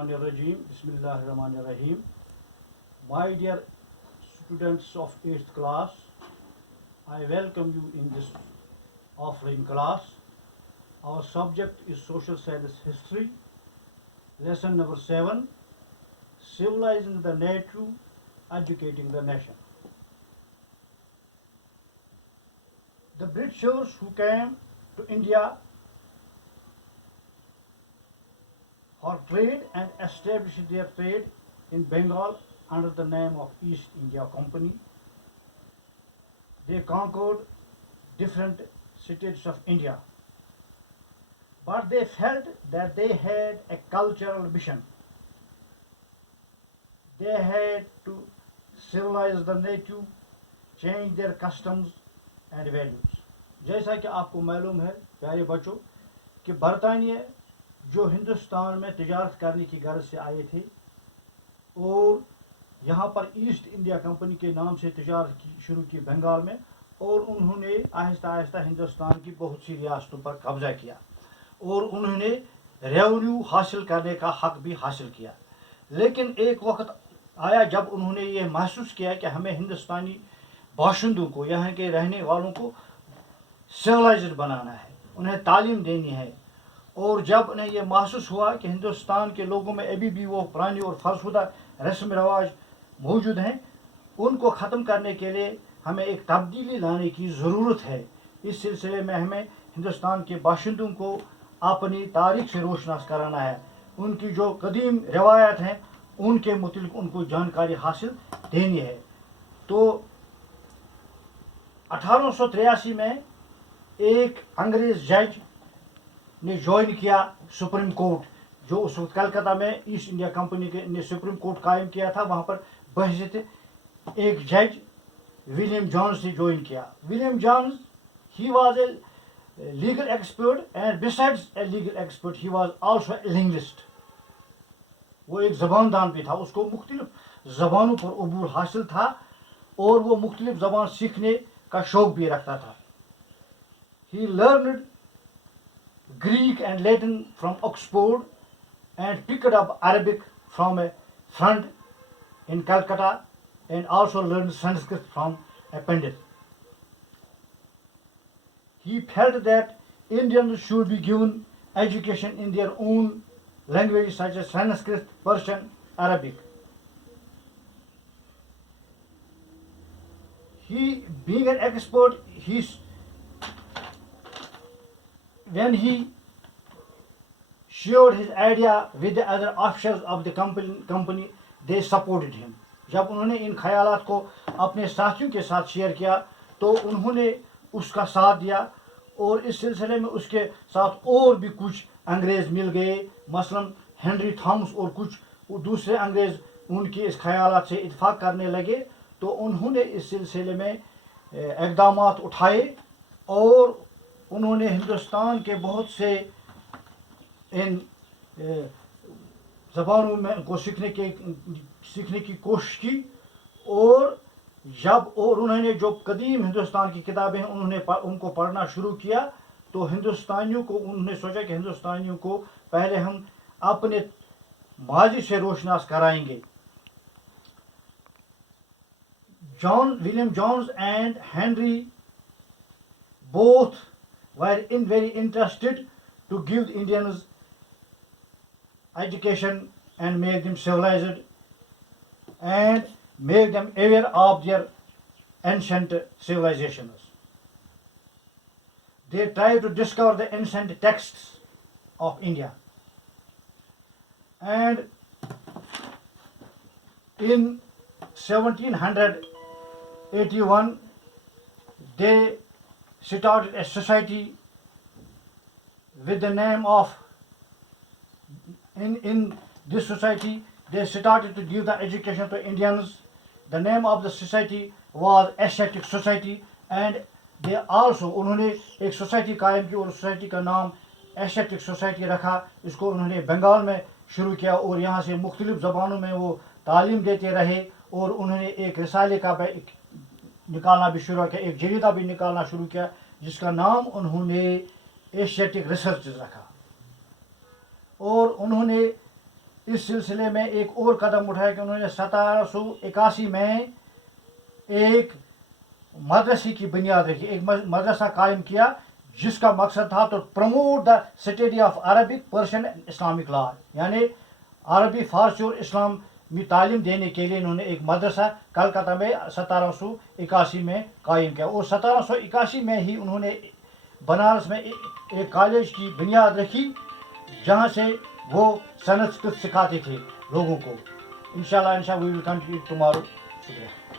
Shaitanirrajim. Bismillahirrahmanirrahim. My dear students of 8th class, I welcome you in this offering class. Our subject is Social Science History. Lesson number 7, Civilizing the Native, Educating the Nation. The Britishers who came to India for trade and established their trade in Bengal under the name of East India Company. They conquered different states of India, but they felt that they had a cultural mission. They had to civilize the native, change their customs and values. जैसा कि आपको मालूम है प्यारे बच्चों कि बरतानिया जो हिंदुस्तान में तिजारत करने की गर्ज से आए थे और यहाँ पर ईस्ट इंडिया कंपनी के नाम से तिजारत शुरू की बंगाल में, और उन्होंने आहिस्ता आहिस्ता हिंदुस्तान की बहुत सी रियासतों पर कब्जा किया और उन्होंने रेवेन्यू हासिल करने का हक भी हासिल किया। लेकिन एक वक्त आया जब उन्होंने ये महसूस किया कि हमें हिंदुस्तानी बाशिंदों को, यहाँ के रहने वालों को सिविलाइज्ड बनाना है, उन्हें तालीम देनी है। और जब उन्हें यह महसूस हुआ कि हिंदुस्तान के लोगों में अभी भी वो पुरानी और फर्सुदा रस्म रवाज मौजूद हैं, उनको ख़त्म करने के लिए हमें एक तब्दीली लाने की ज़रूरत है। इस सिलसिले में हमें हिंदुस्तान के बाशिंदों को अपनी तारीख से रोशनास कराना है, उनकी जो कदीम रवायत हैं उनके मुतल्लिक़ उनको जानकारी हासिल देनी है। तो 1883 में एक अंग्रेज़ जज ने ज्वाइन किया सुप्रीम कोर्ट, जो उस वक्त कलकत्ता में ईस्ट इंडिया कंपनी के ने सुप्रीम कोर्ट कायम किया था। वहाँ पर बहसीत एक जज विलियम जॉन्स ने ज्वाइन किया। William Jones, he was a legal expert and besides a legal expert he was also a linguist. वो एक ज़बानदान भी था, उसको मुख्तलिफ ज़बानों पर अबूर हासिल था और वो मुख्तलिफ ज़बान सीखने का शौक़ भी रखता था। ही learned Greek and Latin from Oxford and picked up Arabic from a friend in Calcutta and also learned Sanskrit from a Pandit. He felt that Indians should be given education in their own language such as Sanskrit, Persian, Arabic. He, being an expert, when he shared his idea with the other officers of the company, they supported him. जब उन्होंने इन ख्यालात को अपने साथियों के साथ share किया तो उन्होंने उसका साथ दिया, और इस सिलसिले में उसके साथ और भी कुछ अंग्रेज़ मिल गए, मसलन हेनरी थॉमस और कुछ दूसरे अंग्रेज़ उनके इस ख्यालात से इत्तेफाक करने लगे। तो उन्होंने इस सिलसिले में इक़दामात उठाए और उन्होंने हिंदुस्तान के बहुत से इन ज़बानों में को सीखने की कोशिश की, और उन्होंने जो कदीम हिंदुस्तान की किताबें हैं उनको पढ़ना शुरू किया। तो हिंदुस्तानियों को उन्होंने सोचा कि हिंदुस्तानियों को पहले हम अपने माजी से रोशनास कराएंगे। William Jones and Henry both were very interested to give the Indians education and make them civilized and make them aware of their ancient civilizations. They tried to discover the ancient texts of India, and in 1781 they started a society with the name of, in this society they started to give the education to Indians. The name of the society was Asiatic Society, and they also उन्होंने एक society कायम की और society का नाम Asiatic society रखा। इसको उन्होंने बंगाल में शुरू किया और यहाँ से मुख्तलिफ ज़बानों में वो तालीम देते रहे, और उन्होंने एक रिसाले का निकालना भी शुरू किया, एक जरीदा भी निकालना शुरू किया जिसका नाम उन्होंने एशियाटिक रिसर्च रखा। और उन्होंने اس سلسلے میں ایک اور قدم اٹھایا کہ انہوں نے 1781 میں ایک مدرسے کی بنیاد رکھی، ایک مدرسہ قائم کیا جس کا مقصد تھا تو promote the study of Arabic Persian Islamic law, یعنی عربی فارسی اور اسلامی تعلیم دینے کے لیے انہوں نے ایک مدرسہ کلکتہ میں 1781 میں قائم کیا، اور 1781 میں ہی انہوں نے بنارس میں ایک کالج کی بنیاد رکھی جہاں سے وہ سنسکرت سکھاتے تھے لوگوں کو. انشاءاللہ وی ول کنٹینیو ٹمارو. شکریہ.